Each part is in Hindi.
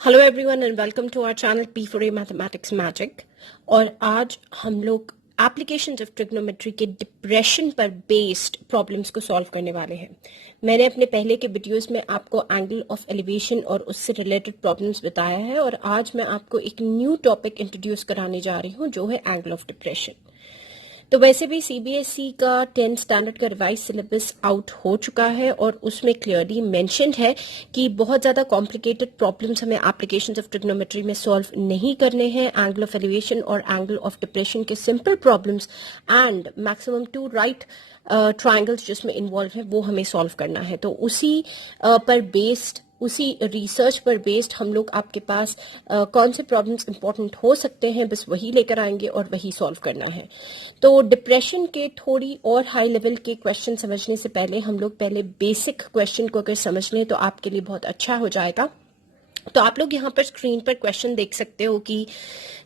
Hello everyone and welcome to our channel P4A mathematics magic. और आज हम लोग एप्लीकेशंस ऑफ ट्रिग्नोमेट्री के डिप्रेशन पर बेस्ड प्रॉब्लम्स को सॉल्व करने वाले हैं। मैंने अपने पहले के वीडियोस में आपको एंगल ऑफ एलिवेशन और उससे रिलेटेड प्रॉब्लम्स बताया है और आज मैं आपको एक न्यू टॉपिक इंट्रोड्यूस कराने जा रही हूँ जो है एंगल ऑफ डिप्रेशन। तो वैसे भी सीबीएसई का 10th स्टैंडर्ड का रिवाइज सिलेबस आउट हो चुका है और उसमें क्लियरली मेंशन्ड है कि बहुत ज्यादा कॉम्प्लिकेटेड प्रॉब्लम्स हमें एप्लीकेशंस ऑफ ट्रिग्नोमेट्री में सॉल्व नहीं करने हैं। एंगल ऑफ एलिवेशन और एंगल ऑफ डिप्रेशन के simple problems and maximum 2 right triangles जिसमें इन्वॉल्व है वो हमें सॉल्व करना है। तो उसी पर बेस्ड उसी रिसर्च पर बेस्ड हम लोग आपके पास कौन से प्रॉब्लम्स इंपॉर्टेंट हो सकते हैं बस वही लेकर आएंगे और वही सॉल्व करना है। तो डिप्रेशन के थोड़ी और हाई लेवल के क्वेश्चन समझने से पहले हम लोग पहले बेसिक क्वेश्चन को अगर समझ लें तो आपके लिए बहुत अच्छा हो जाएगा। तो आप लोग यहाँ पर स्क्रीन पर क्वेश्चन देख सकते हो कि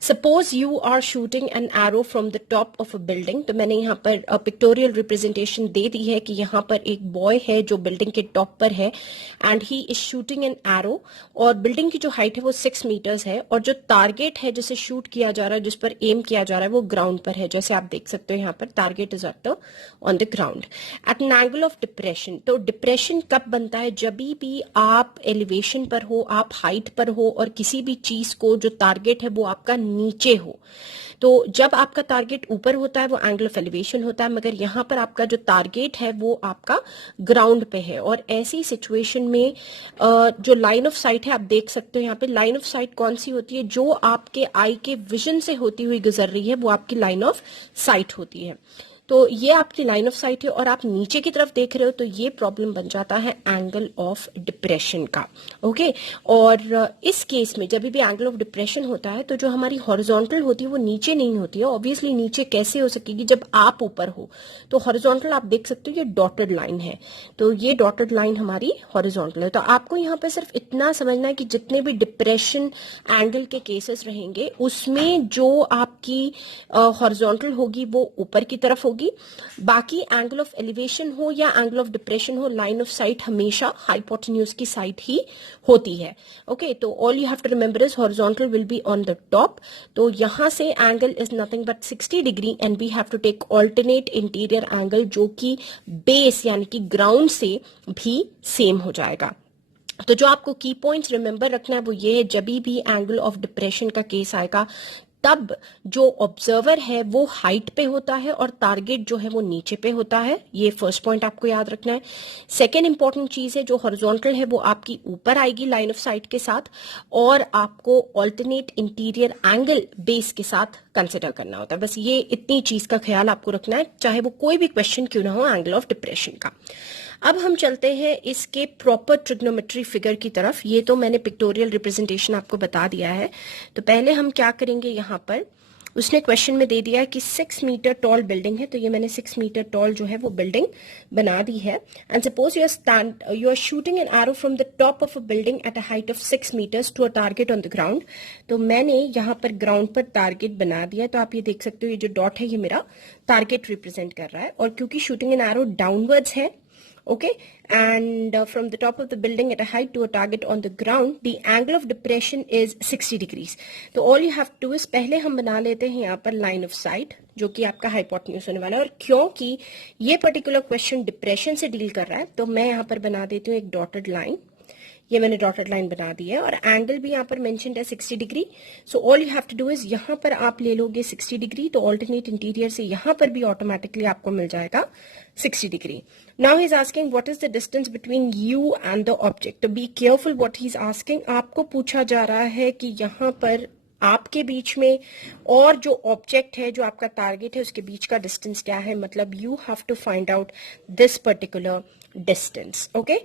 suppose you are shooting an arrow from the top of a building. तो मैंने यहाँ पर पिक्टोरियल रिप्रेजेंटेशन दे दी है कि यहाँ पर एक बॉय है जो बिल्डिंग के टॉप पर है and he is shooting an arrow और बिल्डिंग की जो हाइट है वो 6 मीटर्स है और जो टारगेट है जिसे शूट किया जा रहा है जिस पर एम किया जा रहा है वो ग्राउंड पर है। जैसे आप देख सकते हो यहाँ पर target is at on the ground at an angle of depression. तो डिप्रेशन कब बनता है? जब भी आप एलिवेशन पर हो, आप हाइट पर हो और किसी भी चीज को जो टारगेट है वो आपका नीचे हो। तो जब आपका टारगेट ऊपर होता है वो एंगल ऑफ एलिवेशन होता है, मगर यहाँ पर आपका जो टारगेट है वो आपका ग्राउंड पे है। और ऐसी सिचुएशन में जो लाइन ऑफ साइट है आप देख सकते हो यहाँ पे लाइन ऑफ साइट कौन सी होती है? जो आपके आई के विजन से होती हुई गुजर रही है वो आपकी लाइन ऑफ साइट होती है। तो ये आपकी लाइन ऑफ साइट है और आप नीचे की तरफ देख रहे हो तो ये प्रॉब्लम बन जाता है एंगल ऑफ डिप्रेशन का। ओके, और इस केस में जब भी एंगल ऑफ डिप्रेशन होता है तो जो हमारी हॉरिजॉन्टल होती है वो नीचे नहीं होती है। ऑब्वियसली नीचे कैसे हो सकेगी? जब आप ऊपर हो। तो हॉरिजॉन्टल आप देख सकते हो ये डॉटेड लाइन है, तो ये डॉटेड लाइन हमारी हॉरिजॉन्टल है। तो आपको यहाँ पे सिर्फ इतना समझना है कि जितने भी डिप्रेशन एंगल के केसेस रहेंगे उसमें जो आपकी हॉरिजॉन्टल होगी वो ऊपर की तरफ होगी। बाकी एंगल ऑफ एलिवेशन हो या एंगल ऑफ डिप्रेशन हो, लाइन ऑफ साइट हमेशा हाइपोटेन्यूज की साइड ही होती है। ओके, तो all you have to remember is horizontal will be on the top. तो यहां से angle is nothing but 60 degree and we have to take alternate interior angle जो कि बेस यानी कि ग्राउंड से भी सेम हो जाएगा। तो जो आपको की पॉइंट्स रिमेंबर रखना है वो ये है, जब भी एंगल ऑफ डिप्रेशन का केस आएगा तब जो ऑब्जर्वर है वो हाइट पे होता है और टारगेट जो है वो नीचे पे होता है। ये फर्स्ट पॉइंट आपको याद रखना है। सेकेंड इंपॉर्टेंट चीज है जो हॉरिजॉन्टल है वो आपकी ऊपर आएगी लाइन ऑफ साइट के साथ और आपको ऑल्टरनेट इंटीरियर एंगल बेस के साथ कंसिडर करना होता है। बस ये इतनी चीज का ख्याल आपको रखना है चाहे वो कोई भी क्वेश्चन क्यों ना हो एंगल ऑफ डिप्रेशन का। अब हम चलते हैं इसके प्रॉपर ट्रिग्नोमेट्री फिगर की तरफ। ये तो मैंने पिक्टोरियल रिप्रेजेंटेशन आपको बता दिया है। तो पहले हम क्या करेंगे, यहाँ पर उसने क्वेश्चन में दे दिया है कि 6 मीटर टॉल बिल्डिंग है, तो ये मैंने 6 मीटर टॉल जो है वो बिल्डिंग बना दी है। And suppose you are shooting an arrow from the top of a building at a height of 6 metres to a target on the ground. तो मैंने यहाँ पर ग्राउंड पर टारगेट बना दिया। तो आप ये देख सकते हो ये जो डॉट है ये मेरा टारगेट रिप्रेजेंट कर रहा है। और क्योंकि शूटिंग एन एरो डाउनवर्ड्स है, okay, and from the top of the building at a height to a target on the ground, the angle of depression is 60 degrees. तो all you have to is पहले हम बना लेते हैं यहाँ पर line of sight जो कि आपका हाइपोटेन्यूज होने वाला है। और क्योंकि ये पर्टिकुलर क्वेश्चन डिप्रेशन से डील कर रहा है तो मैं यहाँ पर बना देती हूँ एक डॉटेड लाइन। ये मैंने डॉटेड लाइन बना दी है और एंगल भी यहाँ पर मेंशन्ड है 60 degree. So all you have to do is यहाँ पर आप ले लोगे 60 डिग्री तो ऑल्टरनेट इंटीरियर से यहाँ पर भी ऑटोमेटिकली आपको मिल जाएगा 60 डिग्री। Now he is asking what is the distance between you and the object. तो be careful what he is asking. आपको पूछा जा रहा है कि यहाँ पर आपके बीच में और जो ऑब्जेक्ट है जो आपका टारगेट है उसके बीच का डिस्टेंस क्या है। मतलब you have to find out this particular distance. Okay,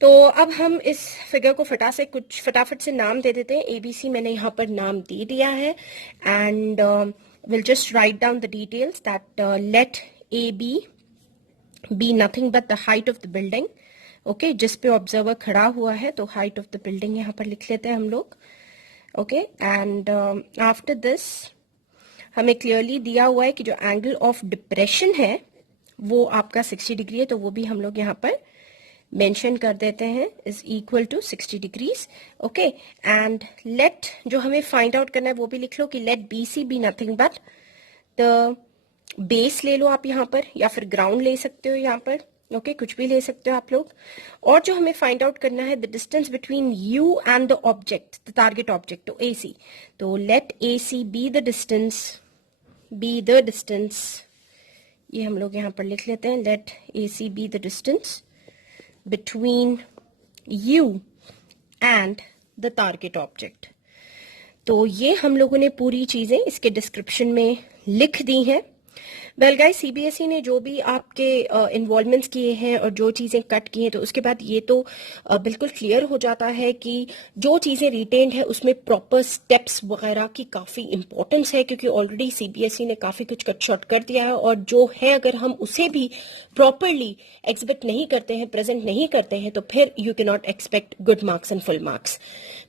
तो अब हम इस फिगर को फटाफट से नाम दे देते हैं। एबीसी मैंने यहाँ पर नाम दे दिया है and will just write down the details that let A B nothing but the height of the building. Okay, जिस पे ऑब्जर्वर खड़ा हुआ है तो हाइट ऑफ द बिल्डिंग यहाँ पर लिख लेते हैं हम लोग। ओके, एंड आफ्टर दिस हमें क्लियरली दिया हुआ है कि जो एंगल ऑफ डिप्रेशन है वो आपका 60 डिग्री है, तो वो भी हम लोग यहाँ पर मेंशन कर देते हैं is equal to 60 degrees. Okay, and let जो हमें फाइंड आउट करना है वो भी लिख लो कि let B C B nothing but the base ले लो आप यहाँ पर, या फिर ग्राउंड ले सकते हो यहाँ पर. ओके, कुछ भी ले सकते हो आप लोग. और जो हमें फाइंड आउट करना है the distance between you and the object, the target object, तो ए सी. तो let A C be the distance, ये हम लोग यहाँ पर लिख लेते हैं. Let A C be the distance between you and the target object. तो ये हम लोगों ने पूरी चीजें इसके डिस्क्रिप्शन में लिख दी हैं. वेल गाइस, सीबीएसई ने जो भी आपके इन्वॉल्वमेंट्स किए हैं और जो चीज़ें कट की हैं, तो उसके बाद ये तो बिल्कुल क्लियर हो जाता है कि जो चीज़ें रिटेन्ड है उसमें प्रॉपर स्टेप्स वगैरह की काफ़ी इंपॉर्टेंस है, क्योंकि ऑलरेडी सीबीएसई ने काफ़ी कुछ कट शॉर्ट कर दिया है. और जो है अगर हम उसे भी प्रॉपरली एग्जिबिट नहीं करते हैं, प्रेजेंट नहीं करते हैं, तो फिर you can not expect good marks and full marks.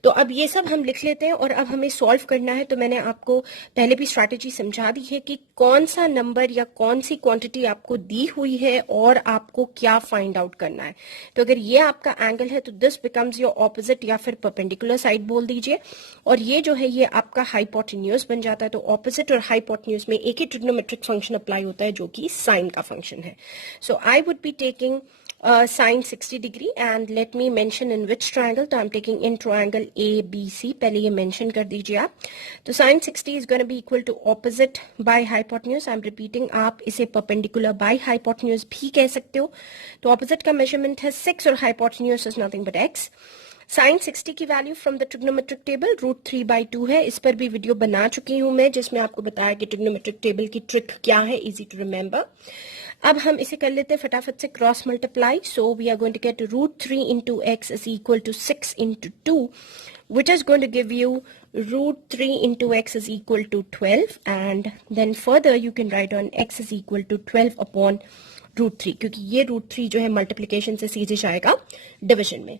तो अब ये सब हम लिख लेते हैं और अब हमें सॉल्व करना है. तो मैंने आपको पहले भी स्ट्रैटेजी समझा दी है कि कौन सा नंबर या कौन सी क्वांटिटी आपको दी हुई है और आपको क्या फाइंड आउट करना है. तो अगर ये आपका एंगल है तो दिस बिकम्स योर ऑपोजिट या फिर परपेंडिकुलर साइड बोल दीजिए. और ये जो है ये आपका हाइपोटेन्यूज बन जाता है. तो ऑपोजिट और हाइपोटेन्यूज में एक ही ट्रिग्नोमेट्रिक फंक्शन अप्लाई होता है जो कि साइन का फंक्शन है. So I would be taking sine 60 degree and let me mention in which triangle. तो I'm taking in triangle ABC. पहले ये mention कर दीजिए आप. तो sine 60 is going to be equal to opposite by hypotenuse. I'm repeating, आप इसे perpendicular by hypotenuse भी कह सकते हो. तो opposite का measurement है 6 और hypotenuse is nothing but x. Sine 60 की value from the trigonometric table √3/2 है. इस पर भी वीडियो बना चुकी हूं मैं, जिसमें आपको बताया कि ट्रिग्नोमेट्रिक टेबल की ट्रिक क्या है, इजी टू रिमेंबर. अब हम इसे कर लेते हैं फटाफट से cross multiply. So we are going to get √3 into x is equal to 6 into 2, which is going to give you √3 into x is equal to 12, and then further you can write on x is equal to 12 upon √3, क्योंकि ये √3 जो है मल्टीप्लिकेशन से सीधे जाएगा डिविजन में.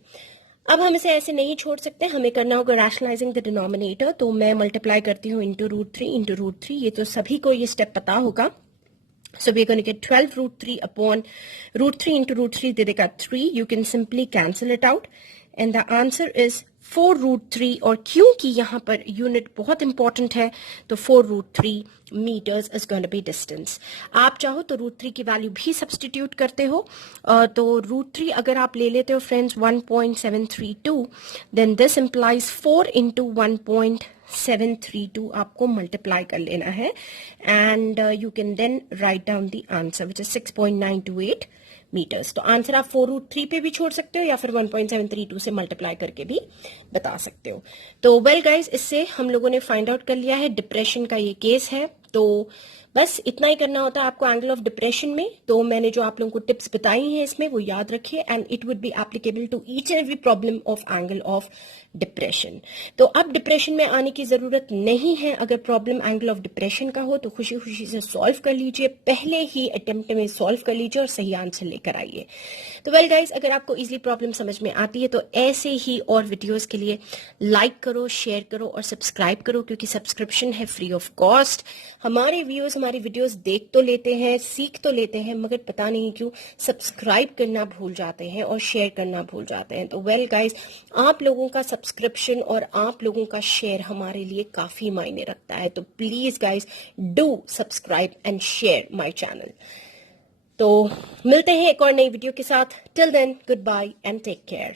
अब हम इसे ऐसे नहीं छोड़ सकते, हमें करना होगा रैशनलाइजिंग द डिनोमिनेटर. तो मैं मल्टीप्लाई करती हूँ इंटू √3. ये तो सभी को ये स्टेप पता होगा. So we're going to get 12 √3 upon √3 into √3 दे देगा 3. You can simply cancel it out and the answer is 4 √3. और क्योंकि यहाँ पर यूनिट बहुत इंपॉर्टेंट है तो 4 √3 meters is going to be distance. आप चाहो तो √3 की वैल्यू भी सब्सटीट्यूट करते हो. तो √3 अगर आप ले लेते हो friends 1.732, then this implies 4 into 1.732 आपको मल्टीप्लाई कर लेना है. And you can then write down the answer which is 6.928 metres. तो आंसर आप 4 √3 पे भी छोड़ सकते हो या फिर 1.732 से मल्टीप्लाई करके भी बता सकते हो. तो वेल गाइज, इससे हम लोगों ने फाइंड आउट कर लिया है डिप्रेशन का ये केस है. तो बस इतना ही करना होता है आपको एंगल ऑफ डिप्रेशन में. तो मैंने जो आप लोगों को टिप्स बताई हैं इसमें वो याद रखिए, and it would be applicable to each and every problem of angle of depression. तो अब डिप्रेशन में आने की जरूरत नहीं है. अगर प्रॉब्लम एंगल ऑफ डिप्रेशन का हो तो खुशी खुशी से सॉल्व कर लीजिए, पहले ही अटेम्प्ट में सॉल्व कर लीजिए और सही आंसर लेकर आइए. तो वेल गाइज, अगर आपको इजीली प्रॉब्लम समझ में आती है तो ऐसे ही और वीडियोस के लिए लाइक करो, शेयर करो और सब्सक्राइब करो, क्योंकि सब्सक्रिप्शन है फ्री ऑफ कॉस्ट. हमारे व्यूअर्स हमारी वीडियोस देख तो लेते हैं, सीख तो लेते हैं, मगर पता नहीं क्यों सब्सक्राइब करना भूल जाते हैं और शेयर करना भूल जाते हैं. तो वेल गाइज, आप लोगों का सब्सक्रिप्शन और आप लोगों का शेयर हमारे लिए काफी मायने रखता है. तो please guys do subscribe and share my channel. तो मिलते हैं एक और नई वीडियो के साथ. Till then, good bye and take care.